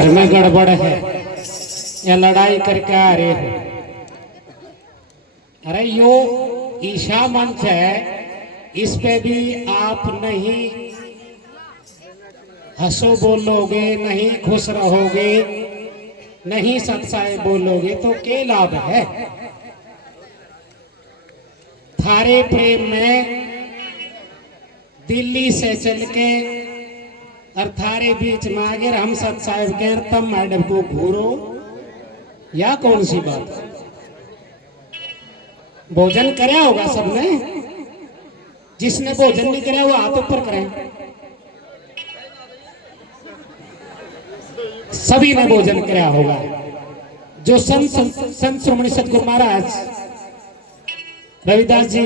घर में गड़बड़ है या लड़ाई करके आ रहे हो। अरे यो ईशा मंच है, इस पे भी आप नहीं हंसो बोलोगे, नहीं खुश रहोगे, नहीं सत्साए बोलोगे तो क्या लाभ है। थारे प्रेम में दिल्ली से चल के और थारे बीच में अगर हम सत्साए के तब मैडम को घूरो, या कौन सी बात। भोजन कराया होगा सबने, जिसने भोजन नहीं कराया वो हाथ ऊपर करें। सभी ने भोजन कराया होगा। जो संत श्रोमणी सतगुरु महाराज रविदास जी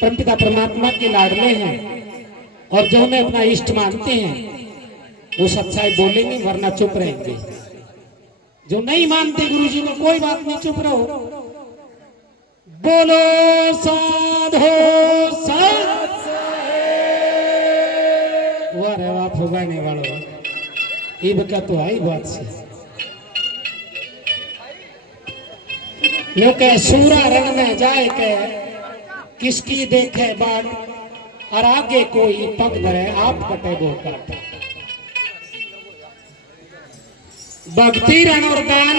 परमपिता परमात्मा के लाडले हैं और जो उन्हें अपना इष्ट मानते हैं वो सच्चाई बोलेंगे, वरना चुप रहेंगे। जो नहीं मानते गुरु जी को, कोई बात नहीं, चुप रहो। बोलो साधो सत। वाह रे वाह, फुगाने वालों इब का तो आई बात से। लोग सूरा रण में जाए के किसकी देखे बाट, और आगे कोई पग धरे आप कटे गो काट। भक्ति रण और दान,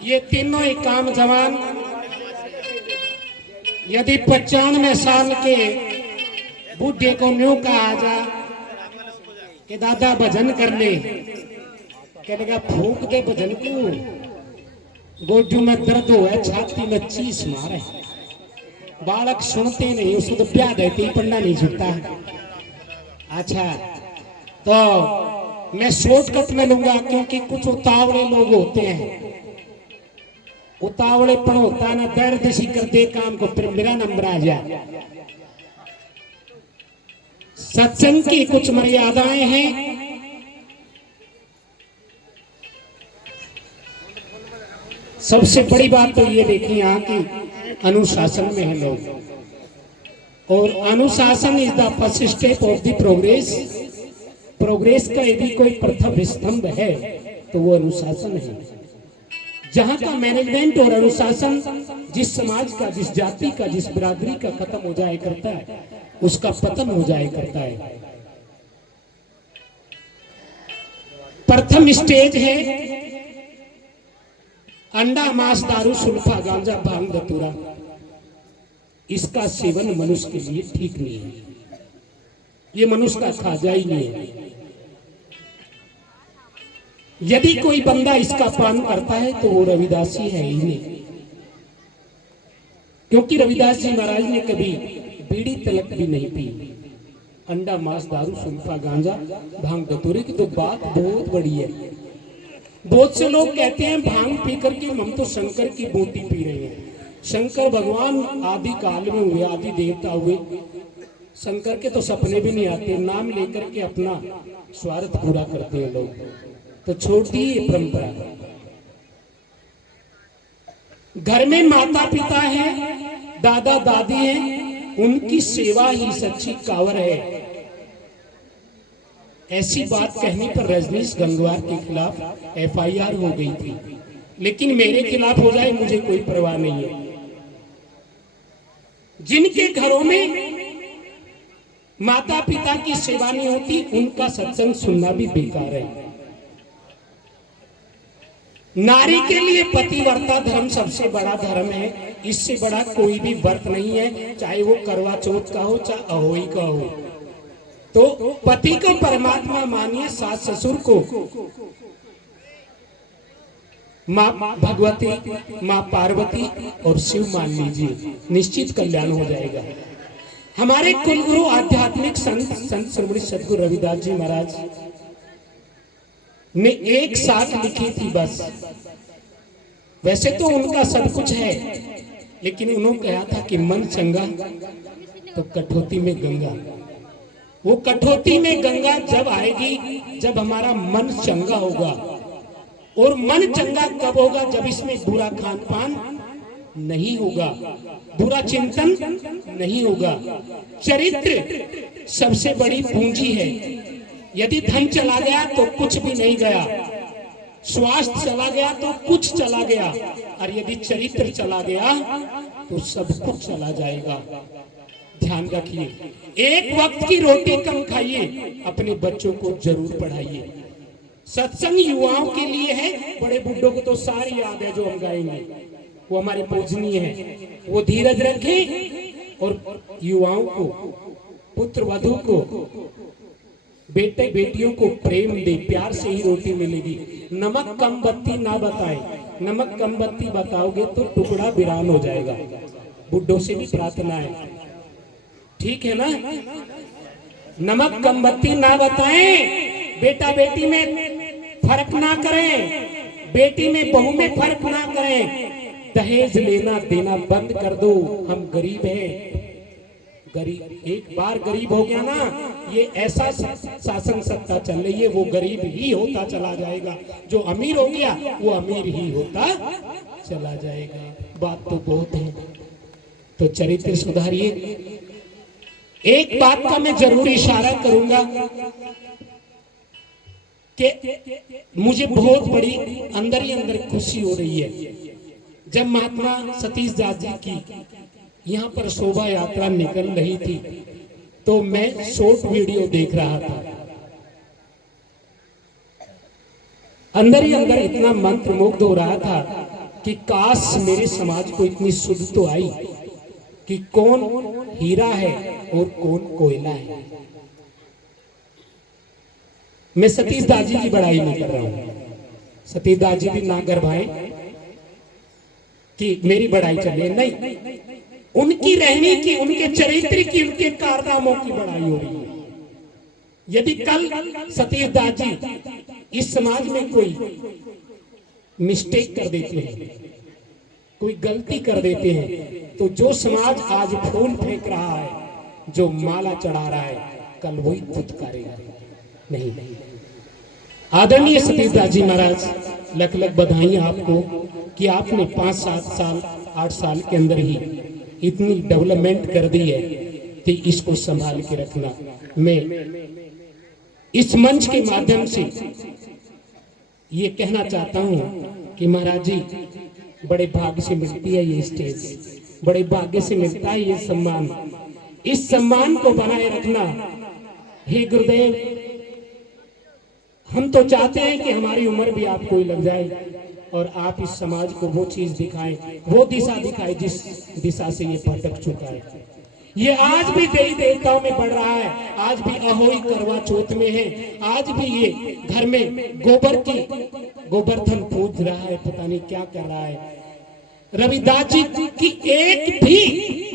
ये तीनों ही काम जवान यदि 95 साल के बूढ़े को न्यू कहा जा कि दादा भजन कर ले, कहने फूक दे भजन को, गोड्यू में दर्द हो है, छाती में चीस मारे। बालक सुनते नहीं, उसको तो प्यार देते ही पढ़ना नहीं छूटता। अच्छा, तो मैं शॉर्टकट में लूंगा, क्योंकि कुछ उतावले लोग होते हैं, उतावलेपन होता है ना, दर्द सी कर दे काम को, फिर मेरा नंबर आ जाए। सत्संग की कुछ मर्यादाएं हैं। सबसे बड़ी बात तो ये देखिए यहाँ की अनुशासन में है लोग, और अनुशासन is the first step of the progress. Progress का यदि कोई प्रथम स्तंभ है तो वो अनुशासन है। जहां का मैनेजमेंट और अनुशासन जिस समाज का, जिस जाति का, जिस बिरादरी का खत्म हो जाए करता है, उसका पतन हो जाए करता है। प्रथम स्टेज है अंडा, मांस, दारू, सुल्फा, गांजा, भांग, धतूरा। इसका सेवन मनुष्य के लिए ठीक नहीं है, ये मनुष्य का खाजा ही नहीं है। यदि कोई बंदा इसका पान करता है तो वो रविदासी है ही नहीं, क्योंकि रविदास जी महाराज ने कभी बीड़ी तलक भी नहीं पी। अंडा, मांस, दारू, सुल्फा, गांजा, भांग, धतूरे की तो बात बहुत बड़ी है। बहुत से लोग कहते हैं भांग पी करके हम तो शंकर की बूटी पी रहे हैं। शंकर भगवान आदि काल में हुए, आदि देवता हुए। शंकर के तो सपने भी नहीं आते, नाम लेकर के अपना स्वार्थ पूरा करते हैं लोग। तो छोड़ दी ये परंपरा। घर में माता पिता है, दादा दादी हैं, उनकी सेवा ही सच्ची कावर है। ऐसी बात कहने पर रजनीश गंगवार के खिलाफ FIR हो गई थी, लेकिन मेरे खिलाफ हो जाए मुझे कोई परवाह नहीं है। जिनके घरों में माता पिता की सेवा नहीं होती, उनका सत्संग सुनना भी बेकार है। नारी के लिए पतिव्रता धर्म सबसे बड़ा धर्म है। इससे बड़ा कोई भी व्रत नहीं है, चाहे वो करवा चौथ का हो, चाहे अहोई का हो। तो पति को परमात्मा मानिए, सास ससुर को माँ भगवती, माँ पार्वती और शिव मान लीजिए, निश्चित कल्याण हो जाएगा। हमारे कुलगुरु आध्यात्मिक संत श्रोमणी सतगुरु रविदास जी महाराज ने एक साथ लिखी थी बस। वैसे तो उनका सब कुछ है, लेकिन उन्होंने कहा था कि मन चंगा तो कठौती में गंगा। वो कठौती में गंगा जब आएगी जब हमारा मन चंगा होगा। और मन चंगा कब होगा? जब इसमें बुरा खान पान नहीं होगा, बुरा चिंतन नहीं होगा। चरित्र सबसे बड़ी पूंजी है। यदि धन चला गया तो कुछ भी नहीं गया, स्वास्थ्य चला गया तो कुछ चला गया, और यदि चरित्र चला गया तो सब कुछ चला जाएगा। ध्यान रखिए, एक वक्त की रोटी कम खाइए, अपने बच्चों को जरूर पढ़ाइए। सत्संग युवाओं के लिए है, बड़े बुड्ढों को तो सारी याद है जो हम गाएंगे, वो हमारे पूजनीय है। वो धीरज रखें और युवाओं को, पुत्र वधू को, बेटे बेटियों को प्रेम दे, प्यार से ही रोटी मिलेगी। नमक कम बत्ती ना बताए, नमक कम बत्ती बताओगे तो टुकड़ा वीरान हो जाएगा। बुड्ढों से भी प्रार्थना है, ठीक है ना? नमक कम बत्ती ना बताएं, बेटा बेटी में फर्क ना करें, बेटी में बहू में फर्क ना करें, दहेज लेना देना बंद कर दो। हम गरीब हैं, गरीब एक बार गरीब हो गया ना, ये ऐसा शासन सत्ता चल रही है, वो गरीब ही होता चला जाएगा, जो अमीर हो गया वो अमीर ही होता चला जाएगा। बात तो बहुत है, तो चरित्र सुधारिए। एक बात का मैं जरूर इशारा करूंगा कि मुझे बहुत बड़ी अंदर ही अंदर खुशी हो रही है। जब महात्मा सतीश दास जी की यहाँ पर शोभा यात्रा निकल रही थी तो मैं शॉर्ट वीडियो देख रहा था, अंदर ही अंदर इतना मंत्रमुग्ध हो रहा था कि काश मेरे समाज को इतनी सुध तो आई कि कौन हीरा है और कौन कोयला है। मैं सतीश दास जी की बड़ाई नहीं कर रहा हूं, सतीश दास जी भी ना गर्भाए कि मेरी बड़ाई चले, नहीं, उनकी रहने की, उनके चरित्र की, उनके कारनामों की बड़ाई हो रही है। यदि कल सतीश दास जी इस समाज में कोई मिस्टेक कर देते हैं, कोई गलती कर देते हैं, तो जो समाज आज फूल फेंक रहा है, जो माला चढ़ा रहा है, कल वही फुटकारेगा। नहीं, आदरणीय सतीश दास जी महाराज, लख लख बधाई आपको कि आपने 5, 7 साल 8 साल के अंदर ही इतनी डेवलपमेंट कर दी है कि इसको संभाल के रखना। मैं इस मंच के माध्यम से ये कहना चाहता हूं कि महाराज जी, बड़े भाग्य से मिलती है ये स्टेज, बड़े भाग्य से मिलता है ये सम्मान। इस सम्मान को बनाए रखना। हे गुरुदेव, हम तो चाहते हैं कि हमारी उम्र भी आपको ही लग जाए और आप इस समाज को वो चीज दिखाएं, वो दिशा दिखाएं जिस दिशा से ये भटक चुका है। ये आज भी देवी देवताओं में बढ़ रहा है, आज भी अहोई करवा चौथ में है, आज भी ये घर में गोवर्धन पूज रहा है, पता नहीं क्या कर रहा है। रविदास जी की एक भी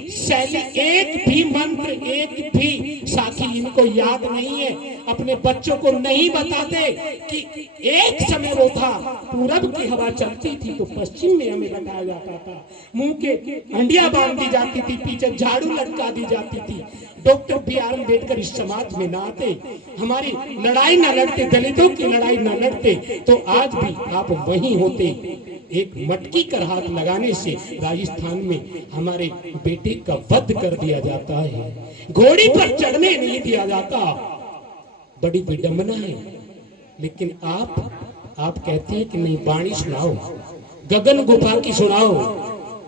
शैली, एक भी मंत्र, एक भी साखी इनको याद नहीं है, अपने बच्चों को नहीं बताते कि एक समय वो था पूरब की हवा चलती थी तो पश्चिम में हमें बताया जाता था, मुंह के हंडिया बांध दी जाती थी, पीछे झाड़ू लटका दी जाती थी। Doctor B R. अम्बेडकर इस समाज में ना आते, हमारी लड़ाई ना लड़ते, दलितों की लड़ाई ना लड़ते, तो आज भी आप वहीं होते। एक मटकी कर हाथ लगाने से राजस्थान में हमारे बेटे का वध कर दिया जाता है, घोड़ी पर चढ़ने नहीं दिया जाता, बड़ी विडंबना है। लेकिन आप कहते हैं कि नहीं, बाणी सुनाओ, गगन गुफा की सुनाओ।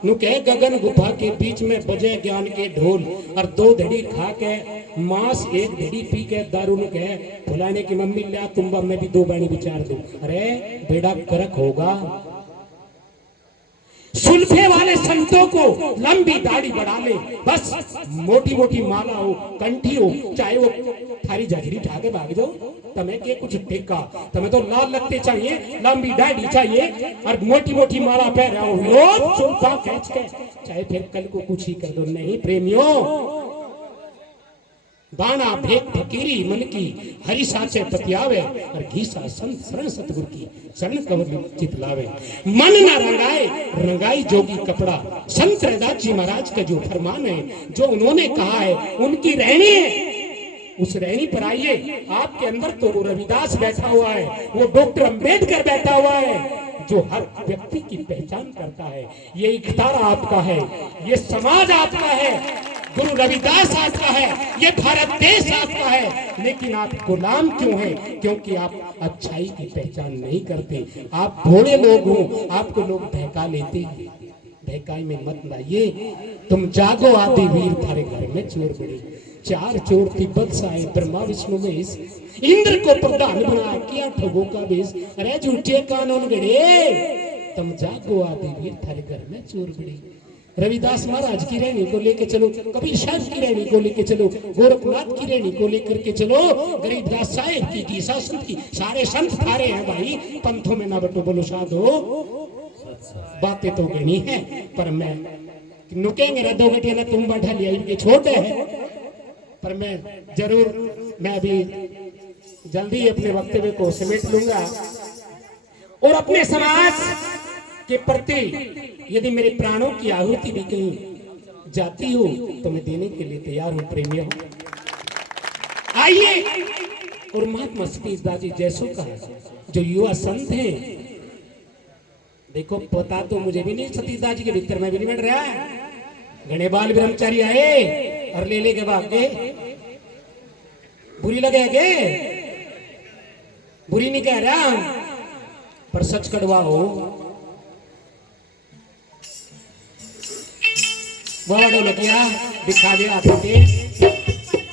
नु कहे गगन गुफा के बीच में बजे ज्ञान के ढोल, और 2 धड़ी खा के मांस 1 धड़ी पी के दारू नु कहे फुलाने की मम्मी लिया तुम्बा मैं भी 2 बाणी विचार दूं। अरे बेड़ा करक होगा। सुल्फे वाले संतों को लंबी दाढ़ी बढ़ा ले, बस मोटी मोटी माला हो, कंठी हो, चाहे वो थारी जगरी उठा के भाग जाओ, तुम्हें के कुछ टेका, तुम्हें तो लाल लगते चाहिए, लंबी दाढ़ी चाहिए और मोटी मोटी माला पहन रहा हो, लोग चुल्फा खींच के, चाहे फिर कल को कुछ ही कर दो। नहीं प्रेमियों, बाणा भेक फकीरी मन की हरि साचे पतियावे, और घीसा संत शरण सतगुरु की शरण कमल चित लावे। मन ना रंगाए रंगाई जोगी कपड़ा, संत रविदास जी महाराज का जो फरमान है, जो उन्होंने कहा है, उनकी रहनी है, उस रहनी पर आइए। आपके अंदर तो वो रविदास बैठा हुआ है, वो डॉक्टर अंबेडकर बैठा हुआ है, जो हर व्यक्ति की पहचान करता है। ये इकतारा आपका है, ये समाज आपका है। गुरु रविदास आपका है, ये भारत देश आपका है, लेकिन आप गुलाम क्यों हैं? क्योंकि आप अच्छाई की पहचान नहीं करते। आप भोले लोग हो, आपको लोग बहका लेते हैं। बहकाई में मत लाइए। तुम जागो आदि वीर, थारे घर में चोर बड़े। चार चोर तिब्बत से आए, ब्रह्मा विष्णु महेश, इंद्र को प्रधान बना किया ठगों का बेस। अरे झूठे कानून गड़े, तुम जागो आदि वीर, थारे घर में चोर बड़े। रविदास महाराज की रहनी को लेके चलो, कबीर साहब की रहनी को लेके चलो, गोरखनाथ की रहनी को लेकर के चलो, गरीबदास साहेब की गीसा संत की, सारे संत थारे हैं भाई। पंथों में ना बटो बोलो साधो, बातें तो कहनी है, पर मैं नुकेंगे ना दो घटिया ना तुम बैठा लिया, इनके छोटे हैं, पर मैं जरूर मैं अभी जल्दी अपने वक्तव्य को समेट लूंगा और अपने समाज के प्रति यदि मेरे प्राणों की आहुति भी कहीं जाती हो तो मैं देने के लिए तैयार हूं प्रेमियों। आइए और महात्मा सतीशदास जी जैसों का जो युवा संत हैं, देखो पता तो मुझे भी नहीं सतीशदास जी के भीतर में भी नहीं बैठ रहा है। घने बाल ब्रह्मचारी आए और ले के भाग गए, बुरी लगे गे, बुरी नहीं कह रहा, पर सच कड़वा हो। बड़ा लगिया दिखा दे आपके